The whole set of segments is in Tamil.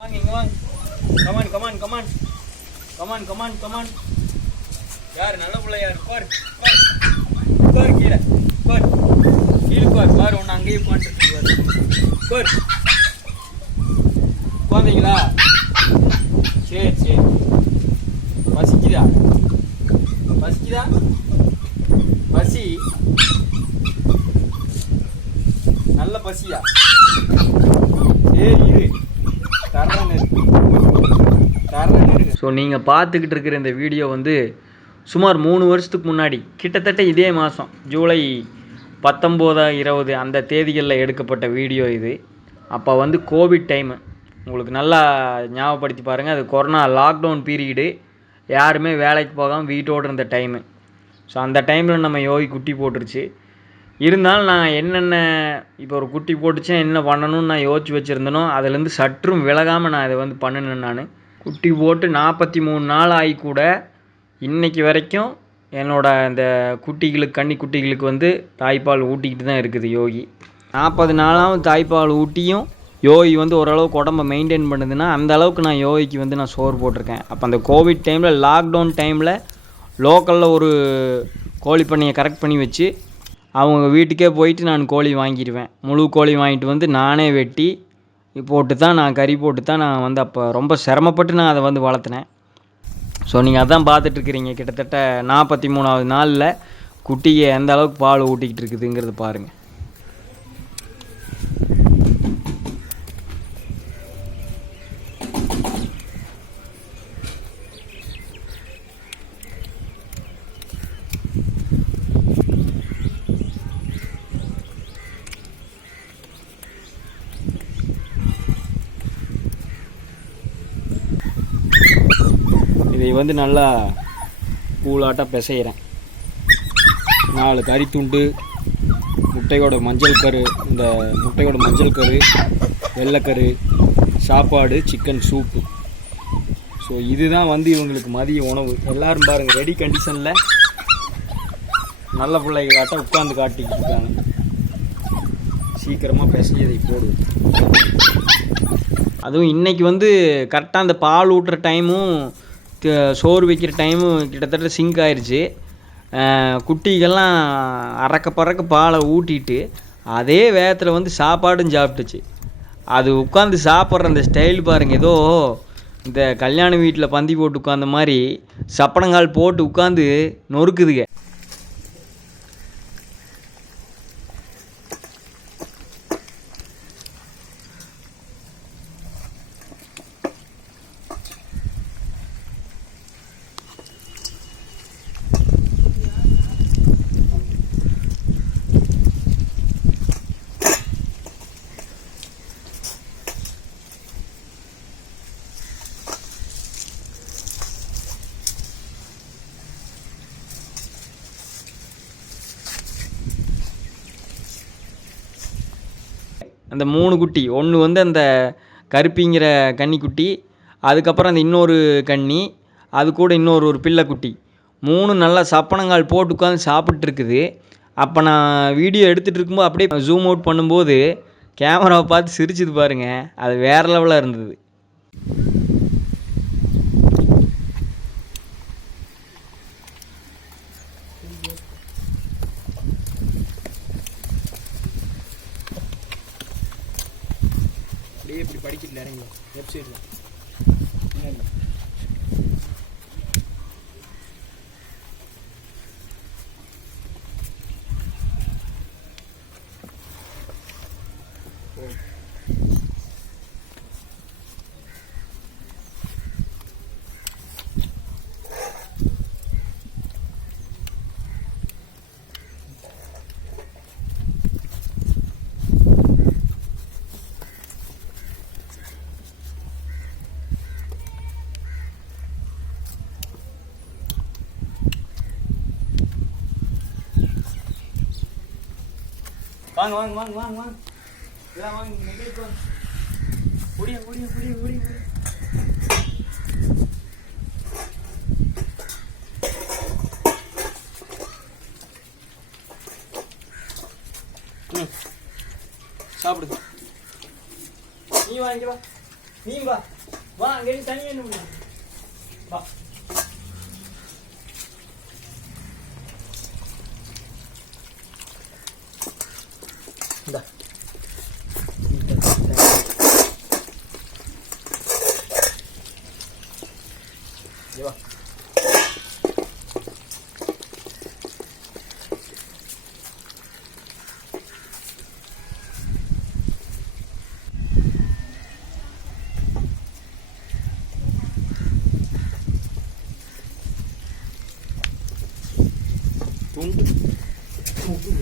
வாங்க இங்க வாங்க come on come on come on come on come on come on யார் நல்ல பிள்ளை யார்? பார் பார். பார் கீழே பார். கீழே பார் பார். ஒன்று அங்கேயே உட்காந்துருக்கு பார் பார். உட்காந்தீங்களா சரி சரி. பசிக்குதா? பசிக்குதா? பசி. நல்ல பசியா? சரி இரு தர்றேன் இரு தர்றேன் இரு ஸோ நீங்கள் பார்த்துக்கிட்டு இருக்கிற இந்த வீடியோ வந்து சுமார் மூணு வருஷத்துக்கு முன்னாடி கிட்டத்தட்ட இதே மாதம் ஜூலை பத்தொம்போதா இருபது அந்த தேதிகளில் எடுக்கப்பட்ட வீடியோ இது. அப்போ வந்து கோவிட் டைமு உங்களுக்கு நல்லா ஞாபகப்படுத்தி பாருங்கள் அது கொரோனா லாக்டவுன் பீரியடு யாருமே வேலைக்கு போகாமல் வீட்டோடு இருந்த டைமு ஸோ அந்த டைமில் நம்ம யோகி குட்டி போட்டுருச்சு. இருந்தாலும் நான் என்னென்ன இப்போ ஒரு குட்டி போட்டுச்சேன் என்ன பண்ணணும்னு நான் யோசிச்சு வச்சுருந்தனோ அதுலேருந்து சற்றும் விலகாமல் நான் இதை வந்து பண்ணினேன் நான். குட்டி போட்டு நாற்பத்தி மூணு நாள் ஆகி கூட இன்னைக்கு வரைக்கும் என்னோடய அந்த குட்டிகளுக்கு கன்னிக்குட்டிகளுக்கு வந்து தாய்ப்பால் ஊட்டிக்கிட்டு தான் இருக்குது யோகி. நாற்பது நாளாகவும் தாய்ப்பால் ஊட்டியும் யோகி வந்து ஓரளவுக்கு உடம்ப மெயின்டைன் பண்ணுதுன்னா அந்த அளவுக்கு நான் யோகிக்கு வந்து நான் சோறு போட்டிருக்கேன். அப்போ அந்த கோவிட் டைமில் லாக்டவுன் டைமில் லோக்கலில் ஒரு கோழி பண்ணையை கரெக்ட் பண்ணி வச்சு அவங்க வீட்டுக்கே போயிட்டு நான் கோழி வாங்கிடுவேன். முழு கோழி வாங்கிட்டு வந்து நானே வெட்டி போட்டு தான் நான் கறி போட்டு தான் நான் வந்து அப்போ ரொம்ப சிரமப்பட்டு நான் அதை வந்து வளர்த்துனேன். ஸோ நீங்கள் அதான் பார்த்துட்ருக்கிறீங்க கிட்டத்தட்ட நாற்பத்தி மூணாவது நாளில் குட்டியை எந்த அளவுக்கு பால் ஊட்டிக்கிட்டு இருக்குதுங்கிறது பாருங்கள் இதை வந்து நல்லா கூலாட்டாக பிசைகிறேன் நாலு கறி துண்டு முட்டையோட மஞ்சள் கரு இந்த முட்டையோட மஞ்சள் கரு வெள்ளைக்கரு சாப்பாடு சிக்கன் சூப்பு ஸோ இதுதான் வந்து இவங்களுக்கு மதிய உணவு. எல்லாரும் பாருங்கள் ரெடி கண்டிஷனில் நல்ல பிள்ளைகளாட்டம் உட்காந்து காட்டிக்கிட்டு இருக்காங்க. சீக்கிரமாக பிசைஞ்சு இதை போடுவோம் அதுவும் இன்றைக்கி வந்து கரெக்டாக அந்த பால் ஊட்டுற டைமும் சோறு வைக்கிற டைமும் கிட்டத்தட்ட சிங்க் ஆயிடுச்சு குட்டிகள்லாம் அறக்க பறக்க பாலை ஊட்டிட்டு அதே வேகத்தில் வந்து சாப்பாடும் சாப்பிட்டுச்சு. அது உட்காந்து சாப்பிட்ற அந்த ஸ்டைல் பாருங்க ஏதோ இந்த கல்யாண வீட்டில் பந்தி போட்டு உட்காந்த மாதிரி சப்பனங்கால் போட்டு உட்காந்து நொறுக்குதுங்க. அந்த மூணு குட்டி. ஒன்று வந்து அந்த கருப்பிங்கிற கன்னிக்குட்டி அதுக்கப்புறம் அந்த இன்னொரு கன்னி அது கூட இன்னொரு ஒரு பிள்ளைக்குட்டி மூணு நல்லா சப்பனங்கால் போட்டு உட்காந்து சாப்பிட்ருக்குது அப்போ நான் வீடியோ எடுத்துகிட்டு இருக்கும்போது அப்படியே ஜூம் அவுட் பண்ணும்போது கேமராவை பார்த்து சிரிச்சுது பாருங்கள் அது வேறு லெவலாக இருந்தது அப்படியே இப்படி படிக்கல இறங்கி வெப்சைட்டில் வாங்க வாங்க வாங்க வாங்க வாங்க. இதெல்லாம் வாங்க இங்க வாங்க ஓடியா ஓடியா ஓடியா ஓடியா ம். சாப்பிடுங்க. நீ வாங்கி வா. நீ வா. வா அங்கே தனியாக என்ன வா. இந்தா இங்க வா தூங்கு தூங்கு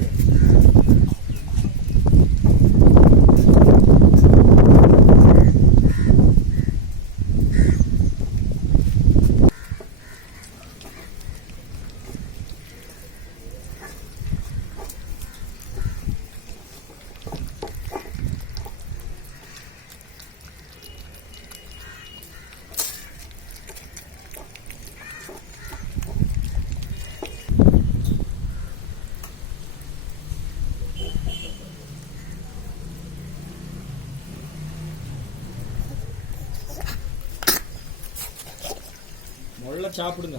முதல்ல சாப்பிடுங்க.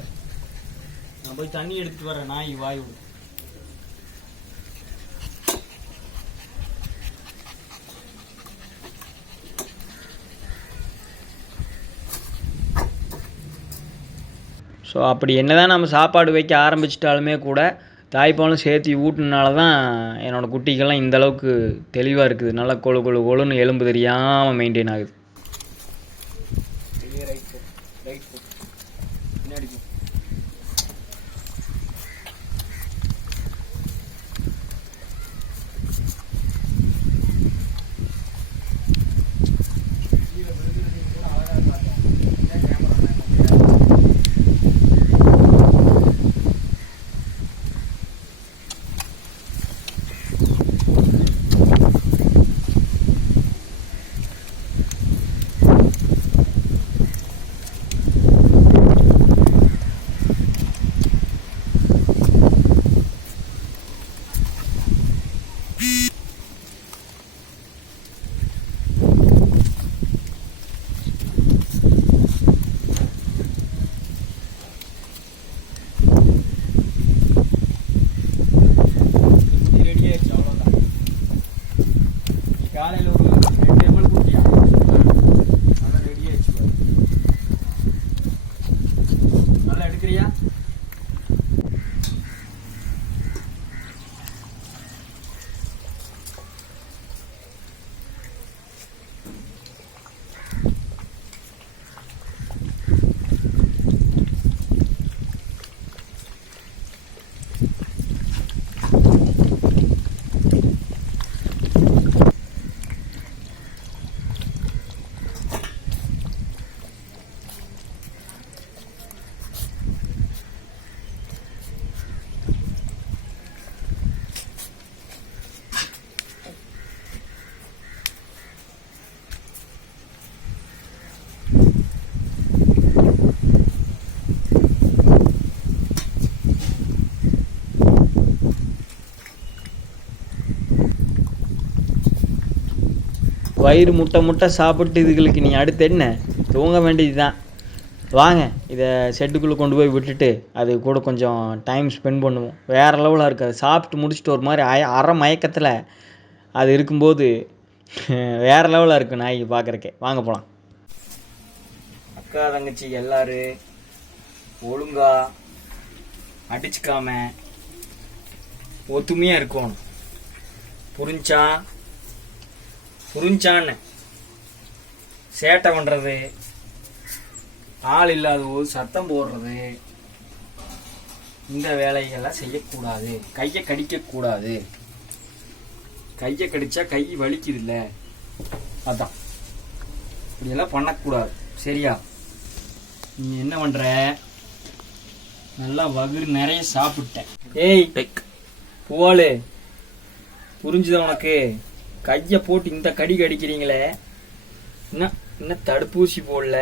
நான் போய் தண்ணி எடுத்துட்டு வரேன் நாய் வாய். விடு ஸோ அப்படி என்னதான் நம்ம சாப்பாடு வைக்க ஆரம்பிச்சிட்டாலுமே கூட தாய்ப்பாலும் சேர்த்து ஊட்டினால தான் என்னோடய குட்டிகள்லாம் இந்த அளவுக்கு தெளிவாக இருக்குது. நல்லா கொழு கொழு கொழுன்னு எலும்பு தெரியாமல் மெயின்டைன் ஆகுது. பின்னாடி காலையில் வயிறு முட்டை முட்டை சாப்பிட்டு இதுகளுக்கு நீ அடுத்து என்ன? தூங்க வேண்டியது தான் வாங்க இதை செட்டுக்குள்ளே கொண்டு போய் விட்டுட்டு அது கூட கொஞ்சம் டைம் ஸ்பெண்ட் பண்ணுவோம். வேறு லெவலாக இருக்குது அது சாப்பிட்டு முடிச்சுட்டு ஒரு மாதிரி அய அரை மயக்கத்தில் அது இருக்கும்போது வேறு லெவலாக இருக்குது நாய்க்கு பார்க்குறக்கே வாங்க போகலாம் அக்கா தங்கச்சி எல்லாரும் ஒழுங்கா அடிச்சுக்காம ஒத்துமையாக இருக்கணும். புரிஞ்சா புரிஞ்சான்னு. சேட்டை பண்ணுறது ஆள் இல்லாத போது சத்தம் போடுறது. இந்த வேலைகள்லாம் செய்யக்கூடாது. கையை கடிக்கக்கூடாது. கையை கடிச்சா கை வலிக்குதுல்ல. அதான். இப்படியெல்லாம் பண்ணக்கூடாது. சரியா? நீ என்ன பண்ற? நல்லா வகுறு நிறைய சாப்பிட்டேன். ஏய் போலு புரிஞ்சுதா உனக்கு? கையை போட்டு இந்த கடி கடிக்கிறீங்களே? என்ன இன்னும் தடுப்பூசி போடல?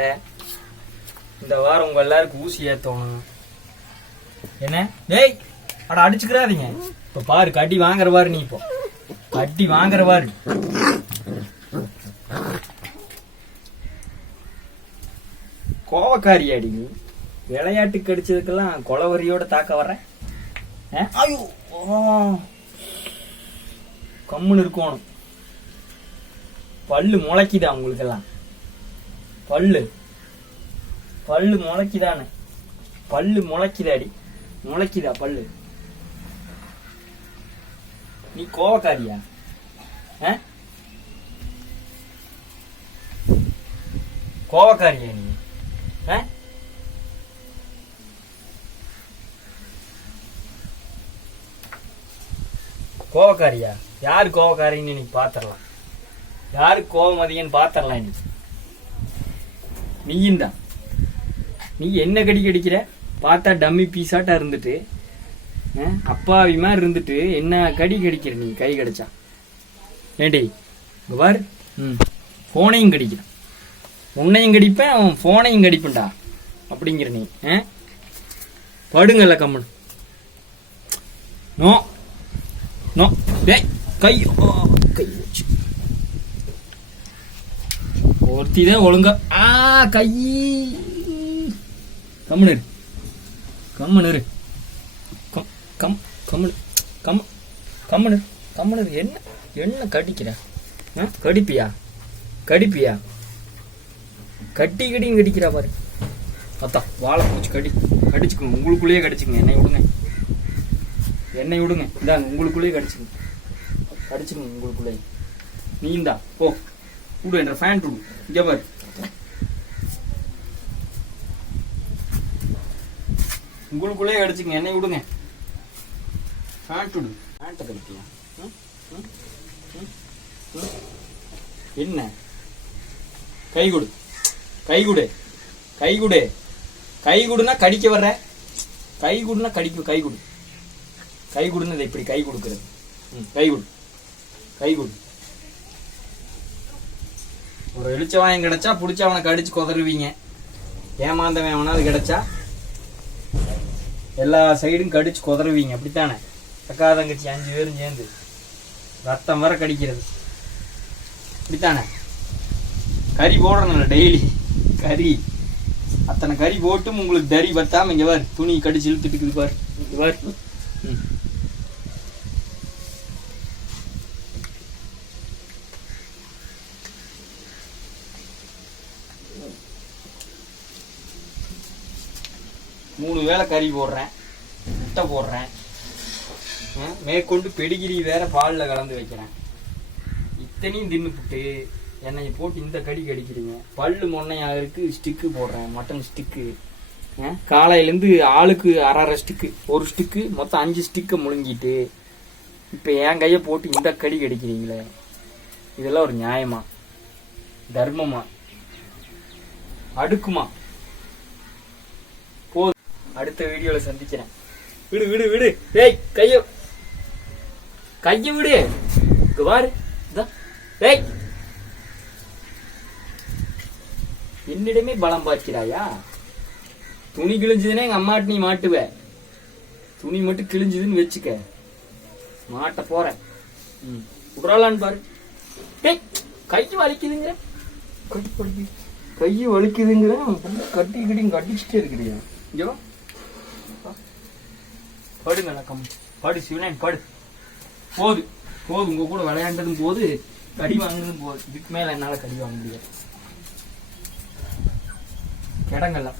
இந்த வாரம் உங்க எல்லாருக்கும் ஊசி ஏத்தணும் என்ன? டேய் அட அடிச்சுக்கிறாதீங்க. இப்ப பாரு கட்டி வாங்குற பாரு நீ இப்போ. கட்டி வாங்குற பாரு. கோவக்காரியாடி நீ. விளையாட்டுக்கு அடிச்சதுக்கெல்லாம் கொலவரியோட தாக்க வர்ற? ஆ? ஐயோ. கம்முன்னு இருக்கணும். பல்லு முளைக்குதா உங்களுக்கெல்லாம்? பல்லு. பல்லு முளைக்குதானே? பல்லு முளைக்குதாடி? முளைக்குதா பல்லு? நீ கோவக்காரியா? கோவக்காரியா நீ? கோவக்காரியா? யாரு கோவக்காரின்னு இன்னைக்கு பாத்திரலாம்? யாரு கோவமதியன்னு பாத்திரலாம் இன்னைக்கு நீயும் தான் நீ என்ன கடி கடிக்கிற? பார்த்தா டம்மி பீஸாட்டா இருந்துட்டு அப்பாவி மாதிரி இருந்துட்டு என்ன கடி கடிக்கிற நீ கை கடிச்சா? ஏண்டி இங்க பாரு. ம். ஃபோனையும் கடிக்கிறான். உன்னையும் கடிப்பேன் அவன் ஃபோனையும் கடிப்பேன்டா. அப்படிங்கிற நீ ஆ? படுங்கல்ல கம்மன். நோ. நோ. டேய் கை கை வச்சு. ஒருத்தி தான் ஒழுங்கா. ஆ கை. கம்முனு இரு. கம்முனு இரு. கம் கம் கம்முனு. கம் கம்மனு இரு. இரு. என்ன என்ன கடிக்கிற? ஆ கடிப்பியா? கடிப்பியா? கட்டி கடியும் கடிக்கிறா பாரு. அத்தா வாழை பூச்சி கடி கடிச்சுக்கோங்க. உங்களுக்குள்ளேயே கடிச்சுங்க என்னை விடுங்க. என்னை விடுங்க. இந்தாங்க உங்களுக்குள்ளேயே கடிச்சுங்க கடிச்சுங்க உங்களுக்குள்ளேயே. நீந்தா போ. விடு என்ற ஃபேன் உடு. ஜவர் பாரு. உங்களுக்குள்ளேயே என்னை விடுங்க. ஃபேண்ட் விடு ஃபேண்ட்டை கடிக்கலாம் ம்? ம்? என்ன? கை கொடு. கை கொடு. கை கொடு. கை கொடுனா கடிக்க வர்ற. கை கொடுனா கடிக்கும் கை கொடு. கை கொடுன்னு இதை இப்படி கை கொடுக்குறது. ம், கை கொடு. கை கொடு. ஒரு எழுச்சவாயம் கிடைச்சா பிடிச்சி அவனை கடிச்சு குதறுவீங்க. ஏமாந்தவன் அவனாவது கிடைச்சா எல்லா சைடும் கடிச்சு குதறுவீங்க. அப்படித்தானே? அக்கா தங்கச்சி அஞ்சு பேரும் சேர்ந்து. ரத்தம் வர கடிக்கிறது. அப்படித்தானே? கறி போடணும்ல டெய்லி கறி. அத்தனை கறி போட்டும் உங்களுக்கு தறி பத்தாமல் இங்கே பார் துணி கடிச்சு இழுத்துட்டு இருக்குது பார். இங்கே பார். ம். மூணு வேளை கறி போடுறேன் முட்டை போடுறேன். மேற்கொண்டு பெடிகிரி வேற பாலில் கலந்து வைக்கிறேன். இத்தனையும் தின்னுப்புட்டு என்னை போட்டு இந்த கடி கடிக்கிறீங்க பல்லு மொன்னையாருக்கு ஸ்டிக்கு போடுறேன் மட்டன் ஸ்டிக்கு காலையிலேருந்து ஆளுக்கு அரை அரை ஸ்டிக்கு ஒரு ஸ்டிக்கு மொத்தம் அஞ்சு ஸ்டிக்கை முழுங்கிட்டு இப்போ என் கையை போட்டு இந்த கடி கடிக்கிறீங்களே. இதெல்லாம் ஒரு நியாயமா? தர்மமா? அடுக்குமா? அடுத்த வீடியோல சந்திக்கிறேன். விடு விடு விடு. டேய் கைய கைய விடு. இங்க பாரு. டேய். என்னிடமே பலம் பார்க்கிறாயா? துணி கிழிஞ்சதுன்னா எங்க அம்மாட்ட நீ மாட்டுவ. துணி மட்டும் கிழிஞ்சதுன்னு வச்சுக்க. மாட்ட போறேன். ம். விடுறாளான்னு பாரு. டேய் கை வலிக்குதுங்கிற. கை வலிக்குது. கை வலிக்குதுங்கிற. கட்டி கட்டி கட்டிச்சுட்டே இருக்கிறியா? இங்க படுங்க கம் படு சிவனேன் படு. போது. போது உங்க கூட விளையாண்டதும் போது கடி வாங்கினதும் போது இதுக்கு மேல என்னால கடி வாங்க முடியாது. இடங்கள்லாம்